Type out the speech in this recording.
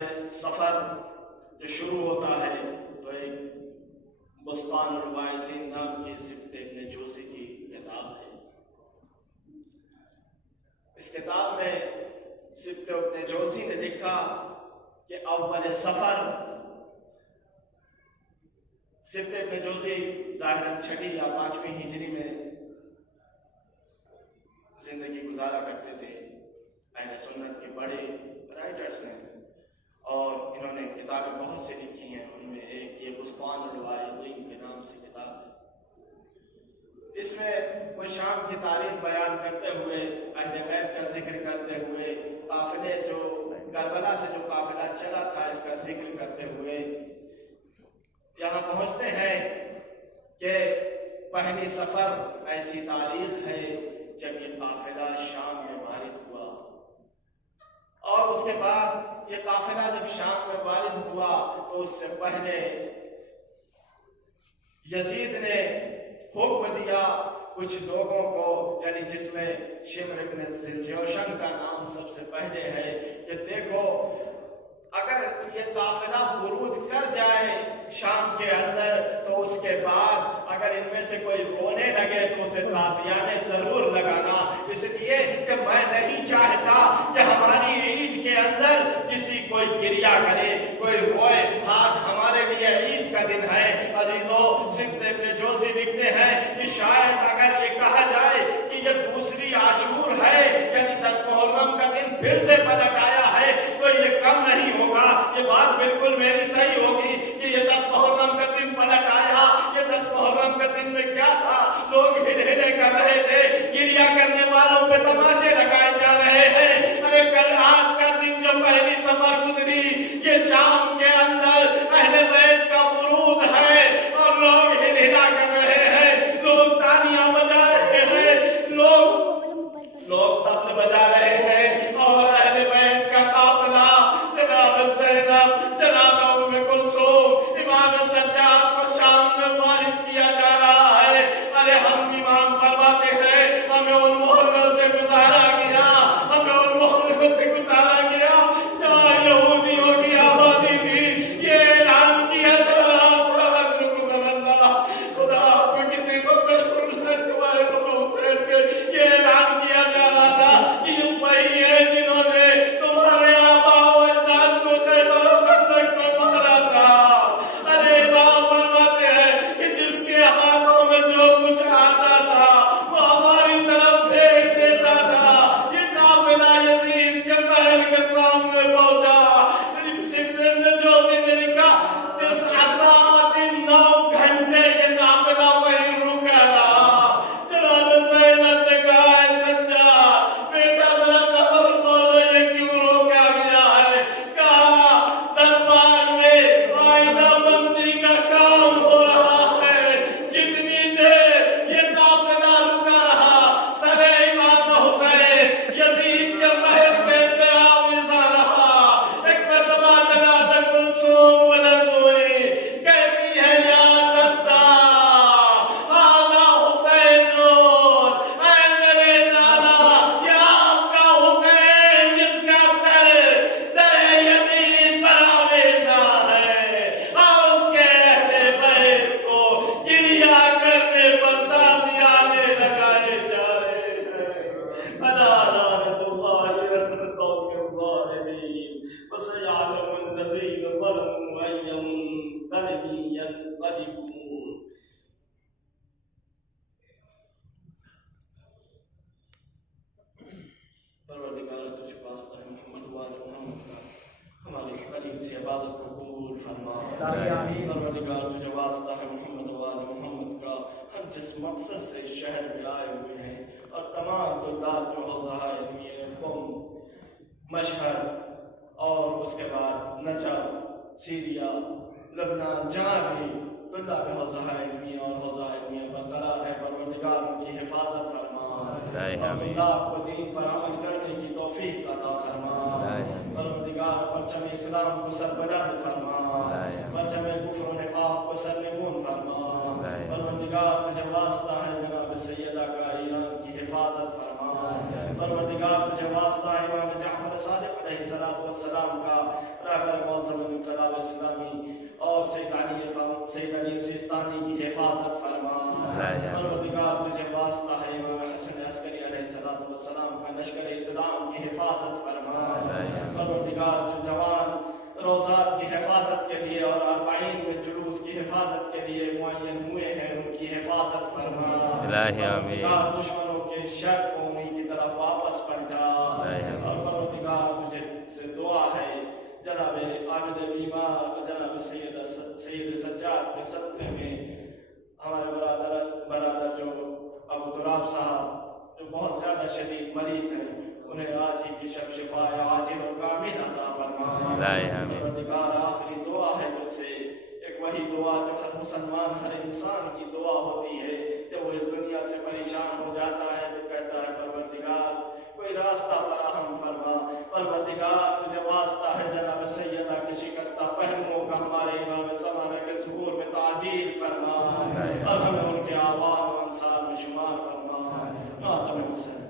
سفر جو شروع ہوتا ہے تو ایک بستان الواعظین نام کی سبط ابن جوزی کی کتاب ہے۔ اس کتاب میں سبط ابن جوزی نے لکھا کہ اول سفر سبط ابن جوزی ظاہراً 6 یا 5 ہجری میں زندگی گزارا کرتے تھے۔ اہل سنت کے بڑے رائٹرز ہیں اور انہوں نے کتابیں بہت سی لکھی ہیں، ان میں ایک یہ بستان الواعظین کے نام سے کتاب ہے۔ اس میں وہ شام کی تاریخ بیان کرتے ہوئے، اہل بیت کا ذکر کرتے ہوئے، قافلے جو کربلا سے جو قافلہ چلا تھا اس کا ذکر کرتے ہوئے یہاں پہنچتے ہیں کہ پہلی سفر ایسی تاریخ ہے جب یہ قافلہ شام میں وارد ہوا، اور اس کے بعد یہ قافلہ جب شام میں وارد ہوا تو اس سے پہلے یزید نے حکم دیا کچھ لوگوں کو، یعنی جس میں شمر ابن ذوالجوشن کا نام سب سے پہلے ہے، کہ دیکھو اگر یہ قافلہ ورود کر جائے شام کے اندر تو اس کے بعد اگر ان میں سے کوئی رونے لگے تو اسے تازیانے ضرور لگانا، اس لیے کہ میں نہیں چاہتا کہ ہماری عید کے اندر کسی کوئی گریہ کرے، کوئی روئے۔ آج ہمارے لیے عید کا دن ہے عزیزو۔ سبط ابن جوزی لکھتے ہیں کہ شاید اگر یہ کہا جائے کہ یہ دوسری عاشور ہے، یعنی 10 محرم کا دن پھر سے پلٹ آیا ہے، تو یہ کم نہیں ہوگا۔ یہ بات بالکل میری صحیح ہوگی کہ یہ 10 محرم کا دن پلٹ آیا۔ یہ 10 محرم کا دن میں کیا تھا؟ لوگ ہل کر رہے تھے، گریہ کرنے والوں پہ تماچے لگائے جا رہے ہیں۔ ارے کل آج کا دن جو پہلی سفر گزری، یہ شام کے اندر اہل بیت کا ورود ہے اور لوگ ہلا کر رہے ہیں، لوگ تالیاں بجا رہے ہیں، لوگ طبل بجا رہے ہیں، اور اہل بیت کا قافلہ جناب زینب، جناب ام کلثوم، امام سجاد کو شام میں وارد کیا جا رہا ہے۔ ارے ہم امام فرماتے ہیں ہمیں ان محلوں سے گزارا گیا، ہمیں ان محلوں سے گزارا گیا جہاں یہودیوں کی آبادی تھی۔ یہ اعلان کیا جا رہا تھا حضرت اللہ، خدا آپ کو کسی کو بشکر سوائے تو حسین کے، یہ اعلان کیا جا رہا تھا کہ یہ وہی ہے جنہوں نے تمہارے آبا و اجداد کو خیبر و خندق میں مارا تھا۔ ارے امام فرماتے ہیں کہ جس کے ہاتھوں میں جو کچھ آتا تھا وہ ہماری طرف پھینک دیتا تھا۔ یہ قافلہ یزید کے محل کے سامنے پہنچا۔ سبط ابن جوزی نے لکھا 9 ساعت 9 گھنٹے یہ قافلہ وہیں رکا رہا۔ جناب زینب نے کہا ہے سجاد بیٹا ذرا خبر کھولو یہ کیوں روکا گیا ہے؟ کہا دربار میں آئینہ بندی کا کام ہو رہا ہے، جتنی دیر یہ قافلہ رکا رہا سر امام حسین یزید کے محل پہ آویزا رہا۔ ایک مرتبہ جناب کلثوم بلند ہوئی، کہتی ہے یا جدہ آلا حسینون، اے میرے نانا، یہ آپ کا حسین جس کا سر در یزید پر آویزا ہے، اور اس کے اہل بیت کو گریہ کرنے پر تازیانے لگائے جا رہے ہیں۔ الا لعنت اللہ علی القوم الظالمین، وسيعلم الذين ظلموا أي منقلب ينقلبون۔ پروردگار تجھ واسطہ ہے محمد وآل محمد کا، ہماری اس قریب سے عبادت کو قبول فرما۔ پروردگار تجھ واسطہ ہے محمد وآل محمد کا، ہم جس مقصد سے اس شہر میں آئے ہوئے ہیں، اور تمام طلاب جو حوزہ علمیہ قم، مشہد اور اس کے بعد نجف، سیریا، لبنان، جہاں بھی طلاب حوزہ علمیہ اور حوزہ علمیہ برقرار ہے، پروردگار ان کی حفاظت فرما، اور طلاب کو دین پر عمل کرنے کی توفیق عطا فرما۔ پروردگار پرچم اسلام کو سربلند فرما، پرچم کفر و نفاق کو سرنگون فرما۔ پروردگار تجھے واسطہ ہے جناب سیدہ کا ایران کی حفاظت فرما۔ پروردگار تجھے واسطہ ہے امام جعفر صادق علیہ السلام کا، رہبر معظم انقلاب اسلامی اور سید علی سیستانی کی حفاظت فرما۔ پروردگار تجھے واسطہ ہے امام حسن عسکری علیہ السلام کا لشکر اسلام کی حفاظت فرما۔ پروردگار جو جوان روزات کی حفاظت کے لیے اور 40 میں جلوس کی حفاظت کے لیے معین ہوئے ہیں ان کی حفاظت فرما۔ پروردگار دشمنوں کے شر کو انہیں کی طرف واپس پلٹا۔ اور پروردگار تجھے سے دعا ہے جناب عابد بیمار جناب سید سجاد کے صدقے میں ہمارے برادر جو ابو تراب صاحب جو بہت زیادہ شدید مریض ہیں انہیں آج ہی کی شفا عاجل و کامل عطا فرما۔ پروردگار آخری دعا ہے تجھ سے، ایک وہی دعا جو ہر مسلمان ہر انسان کی دعا ہوتی ہے جب وہ اس دنیا سے پریشان ہو جاتا ہے تو کہتا ہے پروردگار کوئی راستہ فراہم فرما۔ پروردگار تجھے واسطہ ہے جناب سیدہ کے شکستہ پہلوؤں کا ہمارے امام زمانہ کے ظہور میں تعجیل فرما اور ہمیں ان کے آوان و انصار میں شمار فرما۔ ماتم حسین